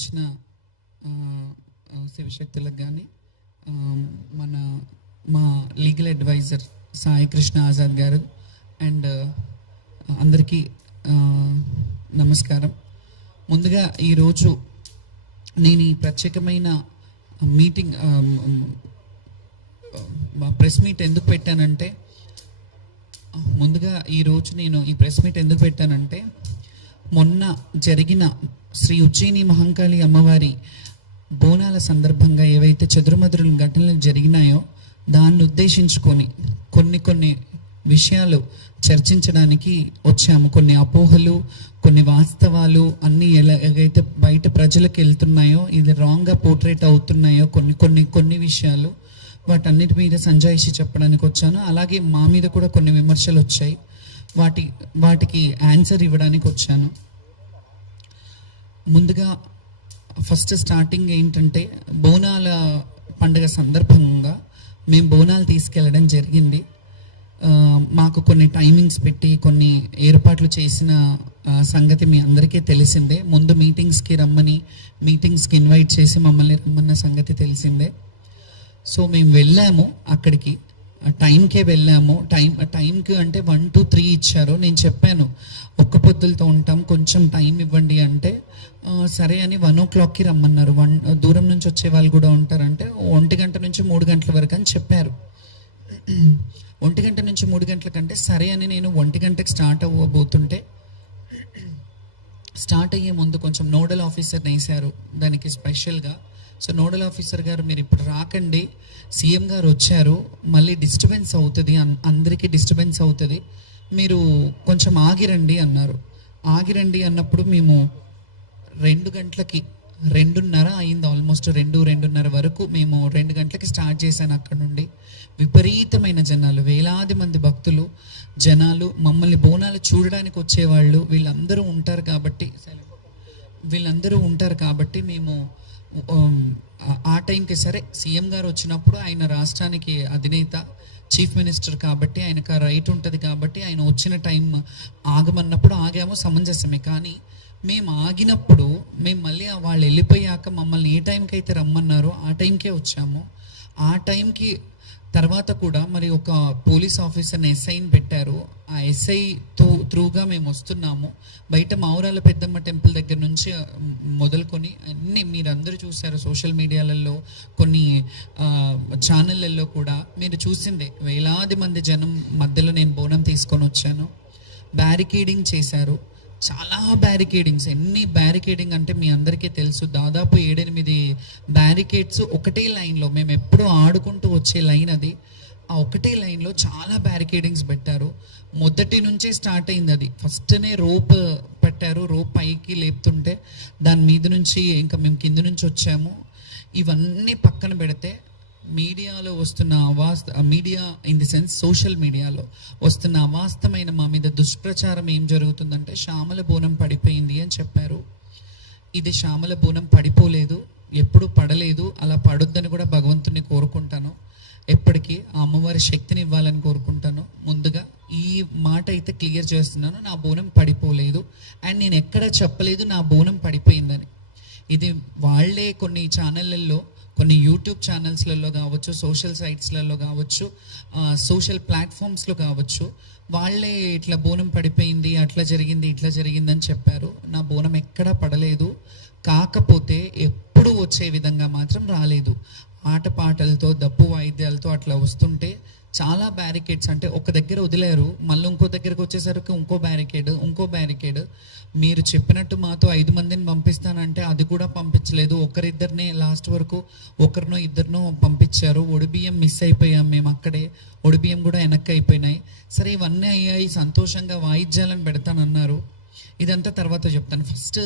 వచ్చిన శివశక్తులకు కానీ మన మా లీగల్ అడ్వైజర్ సాయి కృష్ణ ఆజాద్ గారు అండ్ అందరికీ నమస్కారం. ముందుగా ఈరోజు నేను ఈ ప్రత్యేకమైన మీటింగ్ ప్రెస్ మీట్ ఎందుకు పెట్టానంటే మొన్న జరిగిన శ్రీ ఉజ్జయిని మహంకాళి అమ్మవారి బోనాల సందర్భంగా ఏవైతే చెదురుమదురు ఘటనలు జరిగినాయో దాన్ని ఉద్దేశించుకొని కొన్ని విషయాలు చర్చించడానికి వచ్చాము. కొన్ని అపోహలు, కొన్ని వాస్తవాలు అన్నీ ఎలాగైతే బయట ప్రజలకు వెళ్తున్నాయో, ఇది రాంగ్గా పోర్ట్రేట్ అవుతున్నాయో కొన్ని విషయాలు, వాటన్నిటి మీద సంజాయిషి చెప్పడానికి వచ్చాను. అలాగే మా మీద కూడా కొన్ని విమర్శలు వచ్చాయి, వాటికి ఆన్సర్ ఇవ్వడానికి వచ్చాను. ముందుగా ఫస్ట్ స్టార్టింగ్ ఏంటంటే, బోనాల పండుగ సందర్భంగా మేము బోనాలు తీసుకెళ్ళడం జరిగింది. మాకు కొన్ని టైమింగ్స్ పెట్టి కొన్ని ఏర్పాట్లు చేసిన సంగతి మీ అందరికీ తెలిసిందే. ముందు మీటింగ్స్కి ఇన్వైట్ చేసి మమ్మల్ని రమ్మన్న సంగతి తెలిసిందే. సో మేము వెళ్ళాము, అక్కడికి టైంకే వెళ్ళాము. టైంకి అంటే 1 to 3 ఇచ్చారు. నేను చెప్పాను ఒక్క పొద్దులతో ఉంటాం, కొంచెం టైం ఇవ్వండి అంటే సరే అని 1 o'clockకి రమ్మన్నారు. దూరం నుంచి వచ్చే వాళ్ళు కూడా ఉంటారంటే 1 గంట నుంచి 3 గంటల వరకు అని చెప్పారు. 1 గంట నుంచి 3 గంటల కంటే సరే అని నేను 1 గంటకి స్టార్ట్ అవ్వబోతుంటే, స్టార్ట్ అయ్యే ముందు కొంచెం నోడల్ ఆఫీసర్ని వేశారు దానికి స్పెషల్గా. సో నోడల్ ఆఫీసర్ గారు, మీరు ఇప్పుడు రాకండి, సీఎం గారు వచ్చారు, మళ్ళీ డిస్టర్బెన్స్ అవుతుంది, అందరికీ డిస్టర్బెన్స్ అవుతుంది, మీరు కొంచెం ఆగిరండి అన్నారు. ఆగిరండి అన్నప్పుడు మేము 2 గంటలకి 2:30 అయింది, ఆల్మోస్ట్ 2:30 వరకు మేము 2 గంటలకి స్టార్ట్ చేశాను. అక్కడ నుండి విపరీతమైన జనాలు, వేలాది మంది భక్తులు, జనాలు, మమ్మల్ని బోనాలు చూడడానికి వచ్చేవాళ్ళు, వీళ్ళందరూ ఉంటారు కాబట్టి మేము ఆ టైంకి సరే, సీఎం గారు వచ్చినప్పుడు ఆయన రాష్ట్రానికి అధినేత, చీఫ్ మినిస్టర్ కాబట్టి ఆయనకు రైట్ ఉంటుంది కాబట్టి ఆయన వచ్చిన టైం ఆగమన్నప్పుడు ఆగాము, సమంజసమే. కానీ మేము ఆగినప్పుడు మేము మళ్ళీ వాళ్ళు వెళ్ళిపోయాక మమ్మల్ని ఏ టైంకి అయితే రమ్మన్నారో ఆ టైంకే వచ్చాము. ఆ టైంకి తర్వాత కూడా మరి ఒక పోలీస్ ఆఫీసర్ని ఎస్ఐని పెట్టారు. ఆ ఎస్ఐ త్రూగా మేము వస్తున్నాము. బయట మావురాల పెద్దమ్మ టెంపుల్ దగ్గర నుంచి మొదలుకొని అన్నీ మీరందరూ చూశారు సోషల్ మీడియాలలో, కొన్ని ఛానళ్ళల్లో కూడా మీరు చూసిందే. వేలాది మంది జనం మధ్యలో నేను బోనం తీసుకొని వచ్చాను. బ్యారికేడింగ్ చేశారు, చాలా బ్యారికేడింగ్స్. ఎన్ని బ్యారికేడింగ్ అంటే మీ అందరికీ తెలుసు, దాదాపు 7-8 బ్యారికేడ్స్ ఒకటే లైన్లో. మేము ఎప్పుడూ ఆడుకుంటూ వచ్చే లైన్ అది. ఆ ఒకటే లైన్లో చాలా బ్యారికేడింగ్స్ పెట్టారు. మొదటి నుంచే స్టార్ట్ అయింది అది. ఫస్ట్నే రోప్ పెట్టారు, రోప్ పైకి లేపుతుంటే దాని మీద నుంచి ఇంకా మేము కింద నుంచి వచ్చాము. ఇవన్నీ పక్కన పెడితే మీడియాలో వస్తున్న media in the sense social మీడియాలో వస్తున్న అవాస్తవమైన మా మీద దుష్ప్రచారం ఏం జరుగుతుందంటే, శ్యామల బోనం పడిపోయింది అని చెప్పారు. ఇది శ్యామల బోనం పడిపోలేదు, ఎప్పుడు పడలేదు, అలా పడొద్దని కూడా భగవంతుని కోరుకుంటాను. ఎప్పటికీ ఆ అమ్మవారి శక్తిని ఇవ్వాలని కోరుకుంటాను. ముందుగా ఈ మాట అయితే క్లియర్ చేస్తున్నాను, నా బోనం పడిపోలేదు. అండ్ నేను ఎక్కడ చెప్పలేదు నా బోనం పడిపోయిందని. ఇది వాళ్ళే కొన్ని ఛానళ్ళల్లో, కొన్ని యూట్యూబ్ ఛానల్స్లలో కావచ్చు, సోషల్ సైట్స్లలో కావచ్చు, సోషల్ ప్లాట్ఫామ్స్లో కావచ్చు, వాళ్ళే ఇట్లా బోనం పడిపోయింది, అట్లా జరిగింది, ఇట్లా జరిగిందని చెప్పారు. నా బోనం ఎక్కడా పడలేదు. కాకపోతే ఎప్పుడు వచ్చే విధంగా మాత్రం రాలేదు. ఆటపాటలతో, దప్పు వాయిద్యాలతో అట్లా వస్తుంటే చాలా బ్యారికేడ్స్, అంటే ఒక దగ్గర వదిలేరు, మళ్ళీ ఇంకో దగ్గరకు వచ్చేసరికి ఇంకో బ్యారికేడ్. మీరు చెప్పినట్టు మాతో 5 మందిని పంపిస్తానంటే అది కూడా పంపించలేదు. ఒకరిద్దరినే లాస్ట్ వరకు, ఒకరినో ఇద్దరినో పంపించారు. ఒడిబియ్యం మిస్ అయిపోయాం మేము అక్కడే, ఒడిబియ్యం కూడా వెనక్కి అయిపోయినాయి. సరే ఇవన్నీ అయ్యాయి, సంతోషంగా వాయిద్యాలను పెడతానన్నారు. ఇదంతా తర్వాత చెప్తాను. ఫస్ట్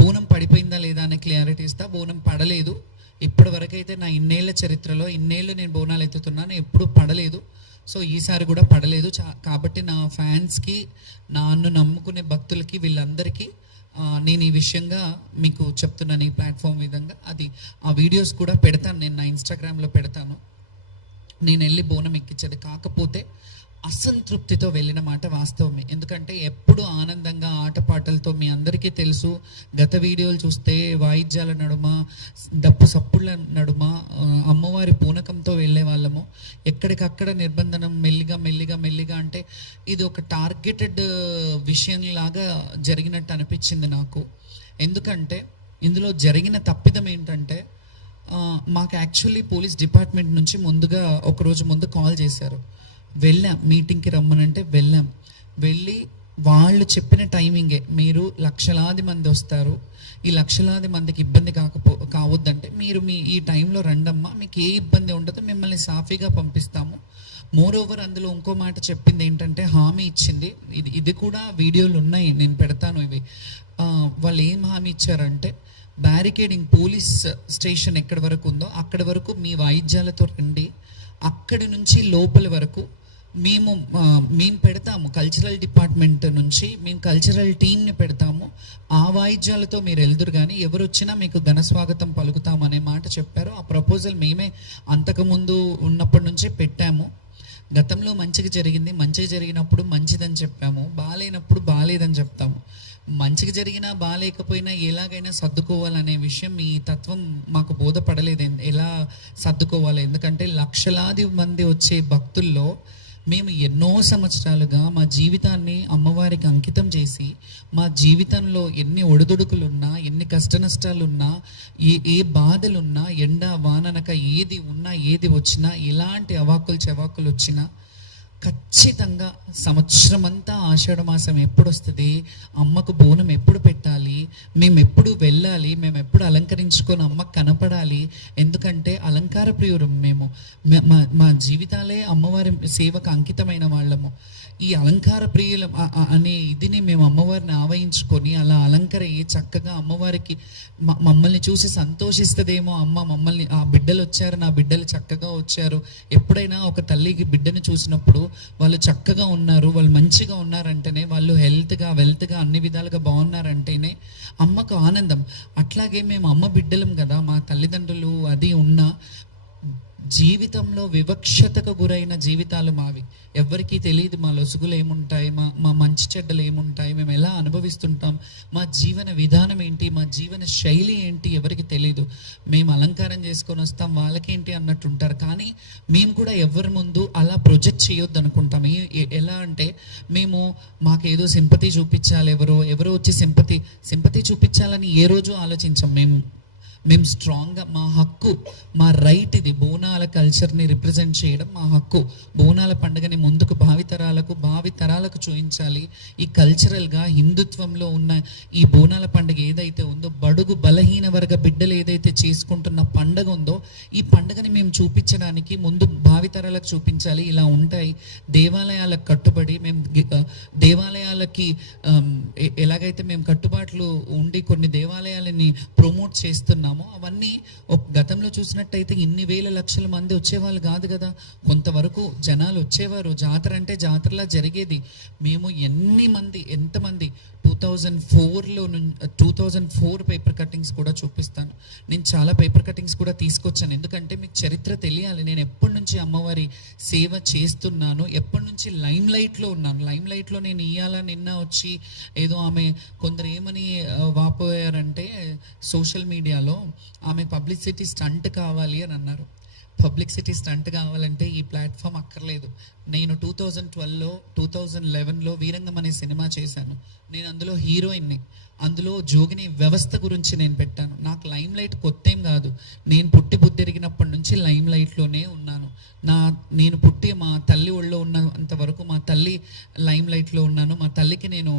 బోనం పడిపోయిందా లేదా అనే క్లారిటీ ఇస్తా. బోనం పడలేదు. ఇప్పటి వరకైతే నా ఇన్నేళ్ల చరిత్రలో, ఇన్నేళ్ళు నేను బోనాలు ఎత్తుతున్నాను, ఎప్పుడు పడలేదు. సో ఈసారి కూడా పడలేదు. కాబట్టి నా ఫ్యాన్స్కి, నన్ను నమ్ముకునే భక్తులకి, వీళ్ళందరికీ నేను ఈ విషయంగా మీకు చెప్తున్నాను ఈ ప్లాట్ఫామ్ విధంగా. అది ఆ వీడియోస్ కూడా పెడతాను, నేను నా ఇన్స్టాగ్రామ్లో పెడతాను నేను వెళ్ళి బోనం ఎక్కించేది. కాకపోతే అసంతృప్తితో వెళ్ళిన మాట వాస్తవమే. ఎందుకంటే ఎప్పుడు ఆనందంగా ఆటపాటలతో, మీ అందరికీ తెలుసు, గత వీడియోలు చూస్తే వాయిద్యాల నడుమ, డప్పు సప్పుళ్ళ నడుమ అమ్మవారి పూనకంతో వెళ్ళే వాళ్ళము. ఎక్కడికక్కడ నిర్బంధనం మెల్లిగా మెల్లిగా మెల్లిగా, అంటే ఇది ఒక టార్గెటెడ్ విషయంలాగా జరిగినట్టు అనిపించింది నాకు. ఎందుకంటే ఇందులో జరిగిన తప్పిదం ఏంటంటే, మాకు యాక్చువల్లీ పోలీస్ డిపార్ట్మెంట్ నుంచి ముందుగా ఒకరోజు ముందు కాల్ చేశారు. వెళ్ళాం, మీటింగ్కి రమ్మనంటే వెళ్ళాం. వెళ్ళి వాళ్ళు చెప్పిన టైమింగే, మీరు లక్షలాది మంది వస్తారు, ఈ లక్షలాది మందికి ఇబ్బంది కావద్దంటే మీరు ఈ టైంలో రండమ్మా, మీకు ఏ ఇబ్బంది ఉండదు, మిమ్మల్ని సాఫీగా పంపిస్తాము. మోర్ ఓవర్ అందులో ఇంకో మాట చెప్పింది ఏంటంటే, హామీ ఇచ్చింది, ఇది కూడా వీడియోలు ఉన్నాయి, నేను పెడతాను ఇవి. వాళ్ళు ఏం హామీ ఇచ్చారంటే, బ్యారికేడింగ్ పోలీస్ స్టేషన్ ఎక్కడి వరకు ఉందో అక్కడి వరకు మీ వాయిద్యాలతో రండి, అక్కడి నుంచి లోపల వరకు మేము పెడతాము, కల్చరల్ డిపార్ట్మెంట్ నుంచి మేము కల్చరల్ టీమ్ని పెడతాము, ఆ వాయిద్యాలతో మీరు వెళ్దురు కానీ ఎవరు వచ్చినా మీకు ఘన స్వాగతం పలుకుతాము అనే మాట చెప్పారు. ఆ ప్రపోజల్ మేమే అంతకుముందు ఉన్నప్పటి నుంచే పెట్టాము. గతంలో మంచిగా జరిగింది, మంచిగా జరిగినప్పుడు మంచిదని చెప్పాము, బాగాలేనప్పుడు బాగాలేదని చెప్తాము. మంచిగా జరిగినా బాగాలేకపోయినా ఎలాగైనా సర్దుకోవాలనే విషయం మీ తత్వం మాకు బోధపడలేదు, ఎలా సర్దుకోవాలి. ఎందుకంటే లక్షలాది మంది వచ్చే భక్తుల్లో మేము ఎన్నో సంవత్సరాలుగా మా జీవితాన్ని అమ్మవారికి అంకితం చేసి, మా జీవితంలో ఎన్ని ఒడిదుడుకులున్నా, ఎన్ని కష్ట నష్టాలున్నా, ఏ బాధలున్నా, ఎండ వాననక ఏది ఉన్నా, ఏది వచ్చినా, ఎలాంటి అవాక్కులు చెవాకులు వచ్చినా ఖచ్చితంగా సంవత్సరం అంతా ఆషాఢ మాసం ఎప్పుడు వస్తుంది, అమ్మకు బోనం ఎప్పుడు పెట్టాలి, మేము ఎప్పుడు వెళ్ళాలి, మేము ఎప్పుడు అలంకరించుకొని అమ్మకు కనపడాలి. ఎందుకంటే అలంకార ప్రియురం మేము, మా జీవితాలే అమ్మవారి సేవకు అంకితమైన వాళ్ళము. ఈ అలంకార ప్రియులం అనే ఇదిని మేము అమ్మవారిని ఆవహించుకొని అలా అలంకరయ్యి చక్కగా అమ్మవారికి మమ్మల్ని చూసి సంతోషిస్తుందేమో అమ్మ, మమ్మల్ని ఆ బిడ్డలు వచ్చారు, నా బిడ్డలు చక్కగా వచ్చారు. ఎప్పుడైనా ఒక తల్లికి బిడ్డను చూసినప్పుడు వాళ్ళు చక్కగా ఉన్నారు, వాళ్ళు మంచిగా ఉన్నారంటేనే, వాళ్ళు హెల్త్గా వెల్త్గా అన్ని విధాలుగా బాగున్నారంటేనే అమ్మకు ఆనందం. అట్లాగే మేము అమ్మ బిడ్డలం కదా, మా తల్లిదండ్రులు అది ఉన్నా జీవితంలో వివక్షతకు గురైన జీవితాలు మావి. ఎవరికీ తెలియదు మా లొసుగులు ఏముంటాయి, మా మంచి చెడ్డలు ఏముంటాయి, మేము ఎలా అనుభవిస్తుంటాం, మా జీవన విధానం ఏంటి, మా జీవన శైలి ఏంటి ఎవరికి తెలియదు. మేము అలంకారం చేసుకొని వస్తాం, వాళ్ళకేంటి అన్నట్టు ఉంటారు. కానీ మేము కూడా ఎవరి ముందు అలా ప్రొజెక్ట్ చేయొద్దు అనుకుంటాం. ఎలా అంటే, మాకేదో సింపతి చూపించాలి, ఎవరో వచ్చి సింపతి చూపించాలని ఏ రోజు ఆలోచించాం. మేము స్ట్రాంగ్గా, మా హక్కు, మా రైట్ ఇది, బోనాల కల్చర్ని రిప్రజెంట్ చేయడం మా హక్కు. బోనాల పండుగని ముందుకు భావితరాలకు చూపించాలి. ఈ కల్చరల్గా హిందుత్వంలో ఉన్న ఈ బోనాల పండుగ ఏదైతే ఉందో, బడుగు బలహీన వర్గ బిడ్డలు ఏదైతే చేసుకుంటున్న పండుగ ఉందో, ఈ పండుగని మేము చూపించడానికి ముందు భావితరాలకు చూపించాలి. ఇలా ఉంటాయి దేవాలయాలకు కట్టుబడి, మేము దేవాలయాలకి ఎలాగైతే మేము కట్టుబాట్లు ఉండి కొన్ని దేవాలయాలని ప్రమోట్ చేస్తున్నాము, అవన్నీ గతంలో చూసినట్టయితే ఇన్ని వేల లక్షల మంది వచ్చేవాళ్ళు కాదు కదా. కొంతవరకు జనాలు వచ్చేవారు, జాతర అంటే జాతరలా జరిగేది. మేము ఎంతమంది 2004 పేపర్ కటింగ్స్ కూడా చూపిస్తాను. నేను చాలా పేపర్ కటింగ్స్ కూడా తీసుకొచ్చాను, ఎందుకంటే మీకు చరిత్ర తెలియాలి. నేను ఎప్పటి నుంచి అమ్మవారి సేవ చేస్తున్నాను, ఎప్పటి నుంచి లైమ్ లైట్లో ఉన్నాను. లైమ్ లైట్లో నేను నిన్న వచ్చి ఏదో ఆమె కొందరు ఏమని వాపోయారంటే సోషల్ మీడియాలో, ఆమె పబ్లిసిటీ స్టంట్ కావాలి అని అన్నారు. పబ్లిసిటీ స్టంట్ కావాలంటే ఈ ప్లాట్ఫామ్ అక్కర్లేదు. నేను 2012లో 2011లో వీరంగం అనే సినిమా చేశాను. నేను అందులో హీరోయిన్ని. అందులో జోగిని వ్యవస్థ గురించి నేను పెట్టాను. నాకు లైమ్ లైట్ కొత్త ఏం కాదు, నేను పుట్టి బుద్ధిరిగినప్పటి నుంచి లైమ్ లైట్లోనే ఉన్నాను. నేను పుట్టి మా తల్లి ఒళ్ళో ఉన్నంత వరకు మా తల్లి లైమ్ లైట్లో ఉన్నాను. మా తల్లికి నేను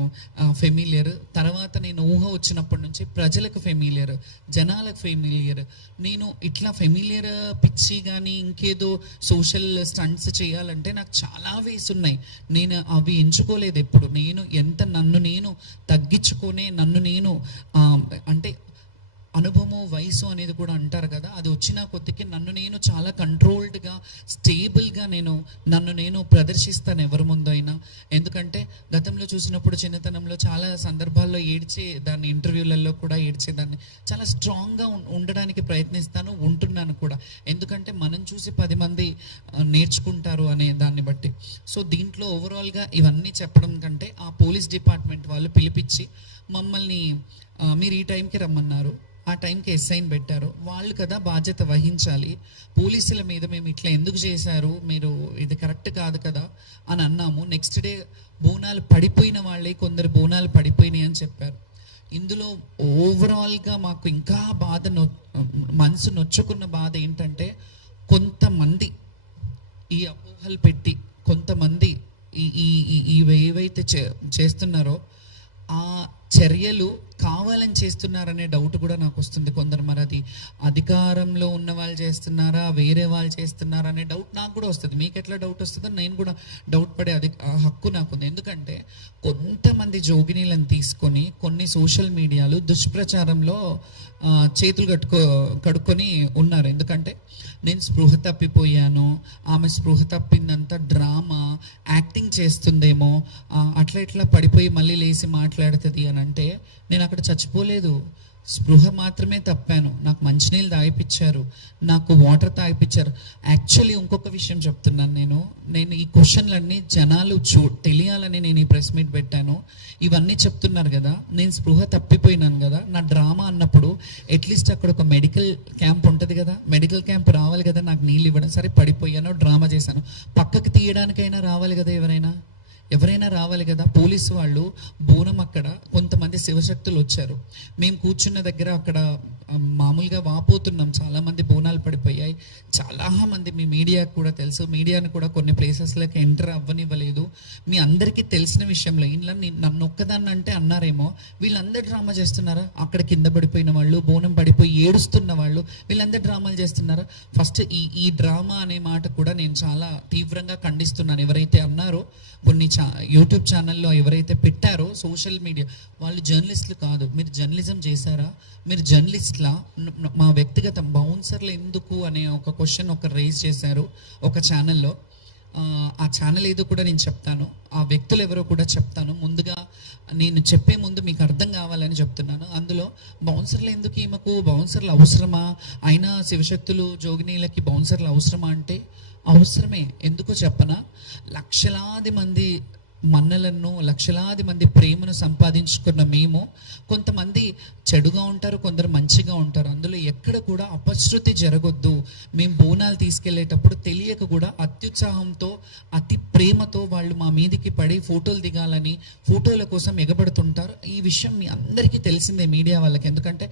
ఫెమిలియర్. తర్వాత నేను ఊహ వచ్చినప్పటి నుంచి ప్రజలకు ఫెమిలియర్, జనాలకు ఫెమిలియర్. నేను ఇట్లా ఫెమిలియర్ పిచ్చి కానీ ఇంకేదో సోషల్ స్టంట్స్ చేయాలంటే నాకు చాలా వేస్ ఉన్నాయి. నేను అవి ఎంచుకోలేదు ఎప్పుడు. నన్ను నేను తగ్గించుకొని అంటే అనుభవము వయసు అనేది కూడా అంటారు కదా, అది వచ్చిన కొద్దికి నన్ను నేను చాలా కంట్రోల్డ్గా స్టేబుల్గా నన్ను నేను ప్రదర్శిస్తాను ఎవరి ముందు అయినా. ఎందుకంటే గతంలో చూసినప్పుడు చిన్నతనంలో చాలా సందర్భాల్లో ఏడ్చేదాన్ని, ఇంటర్వ్యూలలో కూడా ఏడ్చేదాన్ని. చాలా స్ట్రాంగ్గా ఉండడానికి ప్రయత్నిస్తాను, ఉంటున్నాను కూడా. ఎందుకంటే మనం చూసి 10 మంది నేర్చుకుంటారు అనే దాన్ని బట్టి. సో సో దీంట్లో ఓవరాల్గా ఇవన్నీ చెప్పడం కంటే ఆ పోలీస్ డిపార్ట్మెంట్ వాళ్ళు పిలిపించి మమ్మల్ని మీరు ఈ టైంకి రమ్మన్నారు, ఆ టైంకి ఎస్ఐని పెట్టారు, వాళ్ళు కదా బాధ్యత వహించాలి, పోలీసుల మీద మేము ఇట్లా ఎందుకు చేశారు, మీరు ఇది కరెక్ట్ కాదు కదా అని అన్నాము. నెక్స్ట్ డే బోనాలు పడిపోయిన వాళ్ళే కొందరు బోనాలు పడిపోయినాయి అని చెప్పారు. ఇందులో ఓవరాల్గా మాకు ఇంకా మనసు నొచ్చుకున్న బాధ ఏంటంటే, కొంతమంది ఈ అపోహలు పెట్టి కొంతమంది ఏవైతే చేస్తున్నారో ఆ చర్యలు కావాలని చేస్తున్నారనే డౌట్ కూడా నాకు వస్తుంది. కొందరు మరి అది అధికారంలో ఉన్న వాళ్ళు చేస్తున్నారా, వేరే వాళ్ళు చేస్తున్నారా అనే డౌట్ నాకు కూడా వస్తుంది. మీకు ఎట్లా డౌట్ వస్తుందో నేను కూడా డౌట్ పడే హక్కు నాకుంది. ఎందుకంటే కొంతమంది జోగినీలను తీసుకొని కొన్ని సోషల్ మీడియాలు దుష్ప్రచారంలో చేతులు కడుక్కొని ఉన్నారు. ఎందుకంటే నేను స్పృహ తప్పిపోయాను, ఆమె స్పృహ తప్పిందంతా డ్రామా, యాక్టింగ్ చేస్తుందేమో, అట్లా ఇట్లా పడిపోయి మళ్ళీ లేచి మాట్లాడుతుంది అని అంటే, నేను అక్కడ చచ్చిపోలేదు, స్పృహ మాత్రమే తప్పాను, నాకు మంచినీళ్ళు తాగిపించారు, నాకు వాటర్ తాగిపించారు. యాక్చువల్లీ ఇంకొక విషయం చెప్తున్నాను, నేను ఈ క్వశ్చన్లన్నీ జనాలు తెలియాలని నేను ఈ ప్రెస్ మీట్ పెట్టాను. ఇవన్నీ చెప్తున్నారు కదా, నేను స్పృహ తప్పిపోయినాను కదా, నా డ్రామా అన్నప్పుడు అట్లీస్ట్ అక్కడ ఒక మెడికల్ క్యాంప్ ఉంటుంది కదా, మెడికల్ క్యాంప్ రావాలి కదా, నాకు నీళ్ళు ఇవ్వడం. సరే పడిపోయాను, డ్రామా చేశాను, పక్కకి తీయడానికైనా రావాలి కదా, ఎవరైనా రావాలి కదా. పోలీసు వాళ్ళు బోనం అక్కడ కొంతమంది శివశక్తులు వచ్చారు, మేము కూర్చున్న దగ్గర అక్కడ మామూలుగా వాపోతున్నాం, చాలామంది బోనాలు పడిపోయాయి. చాలామంది మీ మీడియాకు కూడా తెలుసు, మీడియాను కూడా కొన్ని ప్లేసెస్లోకి ఎంటర్ అవ్వనివ్వలేదు. మీ అందరికీ తెలిసిన విషయంలో ఇంట్లో నన్ను ఒక్కదాన్ని అంటే అన్నారేమో, వీళ్ళందరూ డ్రామా చేస్తున్నారా, అక్కడ కింద పడిపోయిన వాళ్ళు, బోనం పడిపోయి ఏడుస్తున్న వాళ్ళు, వీళ్ళందరూ డ్రామాలు చేస్తున్నారా? ఫస్ట్ ఈ డ్రామా అనే మాట కూడా నేను చాలా తీవ్రంగా ఖండిస్తున్నాను. ఎవరైతే అన్నారో, కొన్ని యూట్యూబ్ ఛానల్లో ఎవరైతే పెట్టారో సోషల్ మీడియా వాళ్ళు జర్నలిస్టులు కాదు. మీరు జర్నలిజం చేశారా? మీరు జర్నలిస్ట్లా? మా వ్యక్తిగత బౌన్సర్లు ఎందుకు అనే ఒక క్వశ్చన్ రేజ్ చేశారు ఒక ఛానల్లో. ఆ ఛానల్ ఏదో కూడా నేను చెప్తాను, ఆ వ్యక్తులు ఎవరో కూడా చెప్తాను. ముందుగా నేను చెప్పే ముందు మీకు అర్థం కావాలని చెప్తున్నాను. అందులో బౌన్సర్లు ఎందుకు, ఈమెకు బౌన్సర్లు అవసరమా, అయినా శివశక్తులు జోగినీలకి బౌన్సర్లు అవసరమా అంటే అవసరమే. ఎందుకో చెప్పనా, లక్షలాది మంది మన్నలను, లక్షలాది మంది ప్రేమను సంపాదించుకున్న మేము, కొంతమంది చెడుగా ఉంటారు, కొందరు మంచిగా ఉంటారు, అందులో ఎక్కడ కూడా అపశృతి జరగొద్దు. మేము బోనాలు తీసుకెళ్లేటప్పుడు తెలియక కూడా అత్యుత్సాహంతో, అతి ప్రేమతో వాళ్ళు మా మీదికి పడి ఫోటోలు దిగాలని, ఫోటోల కోసం ఎగబడుతుంటారు. ఈ విషయం మీ అందరికీ తెలిసిందే, మీడియా వాళ్ళకి. ఎందుకంటే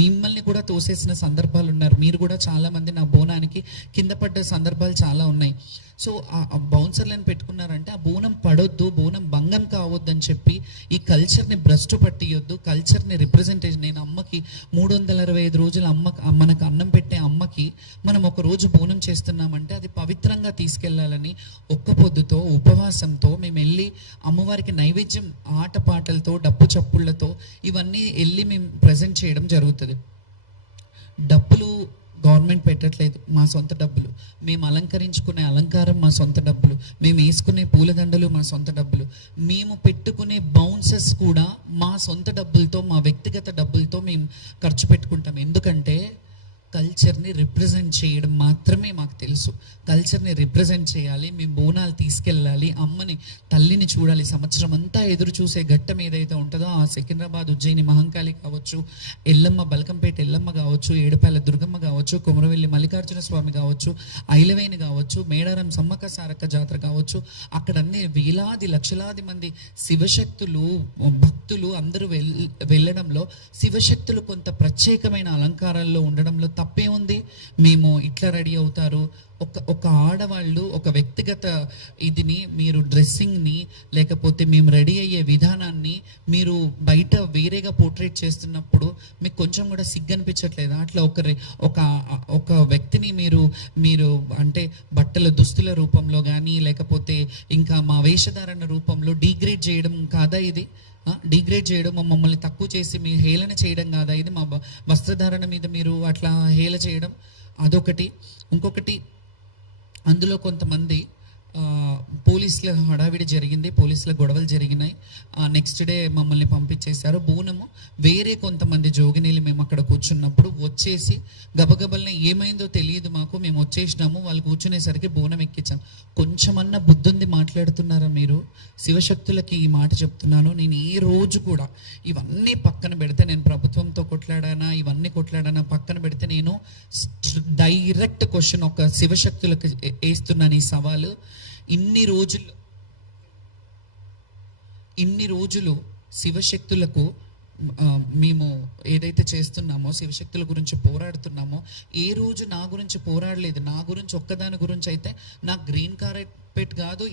మిమ్మల్ని కూడా తోసేసిన సందర్భాలు ఉన్నారు, మీరు కూడా చాలామంది నా బోనానికి కింద పడ్డ సందర్భాలు చాలా ఉన్నాయి. సో ఆ బౌన్సర్లను పెట్టుకున్నారంటే ఆ బోనం పడొద్దు, బోనం భంగం కావద్దు అని చెప్పి ఈ కల్చర్ని భ్రష్టు పట్టియొద్దు, కల్చర్ని రిప్రజెంటేషన్. నేను అమ్మకి 365 రోజులు మనకు అన్నం పెట్టే అమ్మకి మనం ఒక రోజు బోనం చేస్తున్నామంటే అది పవిత్రంగా తీసుకెళ్లాలని ఒక్క పొద్దుతో, ఉపవాసంతో మేము వెళ్ళి అమ్మవారికి నైవేద్యం ఆటపాటలతో, డప్పు చప్పుళ్లతో ఇవన్నీ వెళ్ళి మేము ప్రజెంట్ చేయడం జరుగుతుంది. డబ్బులు గవర్నమెంట్ పెట్టట్లేదు, మా సొంత డబ్బులు. మేము అలంకరించుకునే అలంకారం మా సొంత డబ్బులు, మేము వేసుకునే పూలదండలు మా సొంత డబ్బులు, మేము పెట్టుకునే బౌన్సెస్ కూడా మా సొంత డబ్బులతో, మా వ్యక్తిగత డబ్బులతో మేము ఖర్చు పెట్టుకుంటాం. ఎందుకంటే కల్చర్ని రిప్రజెంట్ చేయడం మాత్రమే మాకు తెలుసు. కల్చర్ని రిప్రజెంట్ చేయాలి, మేము బోనాలు తీసుకెళ్ళాలి, అమ్మని, తల్లిని చూడాలి. సంవత్సరం అంతా ఎదురు చూసే ఘట్టం ఏదైతే ఉంటుందో, ఆ సికింద్రాబాద్ ఉజ్జయిని మహంకాళి కావచ్చు, ఎల్లమ్మ బల్కంపేట ఎల్లమ్మ కావచ్చు, ఏడుపాయల దుర్గమ్మ కావచ్చు, కుమరవెల్లి మల్లికార్జున స్వామి కావచ్చు, ఐలవేణి కావచ్చు, మేడారం సమ్మక్క సారక్క జాతర కావచ్చు, అక్కడ అన్ని వేలాది లక్షలాది మంది శివశక్తులు, భక్తులు అందరూ వెళ్ళడంలో, శివశక్తులు కొంత ప్రత్యేకమైన అలంకారాల్లో ఉండడంలో తప్పే ఉంది. మేము ఇట్లా రెడీ అవుతారు, ఒక ఆడవాళ్ళు ఒక వ్యక్తిగత ఇదిని, మీరు డ్రెస్సింగ్ని, లేకపోతే మేము రెడీ అయ్యే విధానాన్ని మీరు బయట వేరేగా పోర్ట్రేట్ చేస్తున్నప్పుడు మీకు కొంచెం కూడా సిగ్గు అనిపించట్లేదా? అట్లా ఒక వ్యక్తిని మీరు అంటే బట్టల దుస్తుల రూపంలో కానీ, లేకపోతే ఇంకా మా వేషధారణ రూపంలో డీగ్రేడ్ చేయడం కాదా ఇది? డిగ్రేడ్ చేయడం, మమ్మల్ని తక్కువ చేసి మీ హేళన చేయడం కాదా ఇది? మా వస్త్రధారణ మీద మీరు అట్లా హేళ చేయడం అదొకటి. ఇంకొకటి, అందులో కొంతమంది పోలీసుల హడావిడి జరిగింది, పోలీసుల గొడవలు జరిగినాయి. నెక్స్ట్ డే మమ్మల్ని పంపించేశారు. బోనము వేరే కొంతమంది జోగినీళ్ళు మేము అక్కడ కూర్చున్నప్పుడు వచ్చేసి గబగబల్ని ఏమైందో తెలియదు మాకు, మేము వచ్చేసినాము, వాళ్ళు కూర్చునేసరికి బోనం ఎక్కించాం. కొంచెమన్నా బుద్ధుంది మాట్లాడుతున్నారా మీరు? శివశక్తులకి ఈ మాట చెప్తున్నాను. నేను ఏ రోజు కూడా ఇవన్నీ పక్కన పెడితే, నేను ప్రభుత్వంతో కొట్లాడానా ఇవన్నీ కొట్లాడానా పక్కన పెడితే, నేను డైరెక్ట్ క్వశ్చన్ ఒక శివశక్తులకు వేస్తున్నాను ఈ సవాలు. ఇన్ని రోజులు శివశక్తులకు మేము ఏదైతే చేస్తున్నామో, శివశక్తుల గురించి పోరాడుతున్నామో, ఏ రోజు నా గురించి పోరాడలేదు. నా గురించి ఒక్కదాని గురించి అయితే నాకు గ్రీన్ కార్పెట్ కాదు,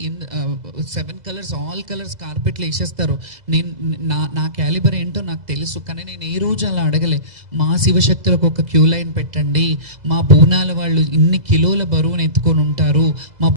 7 కలర్స్ ఆల్ కలర్స్ కార్పెట్లు వేసేస్తారు. నేను నా క్యాలిబర్ ఏంటో నాకు తెలుసు. కానీ నేను ఏ రోజు అలా అడగలే, మా శివశక్తులకు ఒక క్యూ లైన్ పెట్టండి, మా బోనాల వాళ్ళు ఇన్ని కిలోల బరువును ఎత్తుకొని ఉంటారు, మా